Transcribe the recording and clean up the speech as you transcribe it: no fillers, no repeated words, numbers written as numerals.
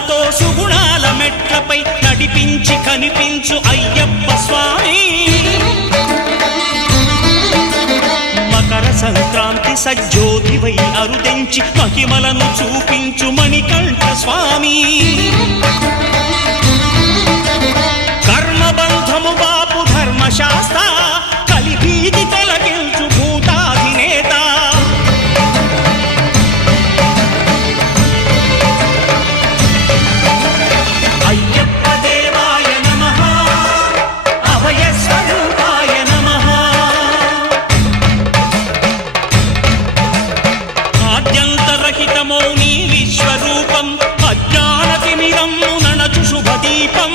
సుగుణాలతో సుగుణాల మెట్లపై నడిపించి కనిపించు అయ్యప్ప స్వామి. మకర సంక్రాంతి సజ్జోతివై అరుదెంచి మహిమలను చూపించు మణికంఠ స్వామి. కర్మబంధము బాపు ధర్మశాస్త్ర కలిభీతి తొలగించు భూతాధినేత. అయ్యప్ప దేవాయ నమః అభయ స్వరూపాయ నమః. ఆద్యంతరహితమౌ నీ విశ్వరూపం అజ్ఞానతిమిరము నణచు శుభదీపం.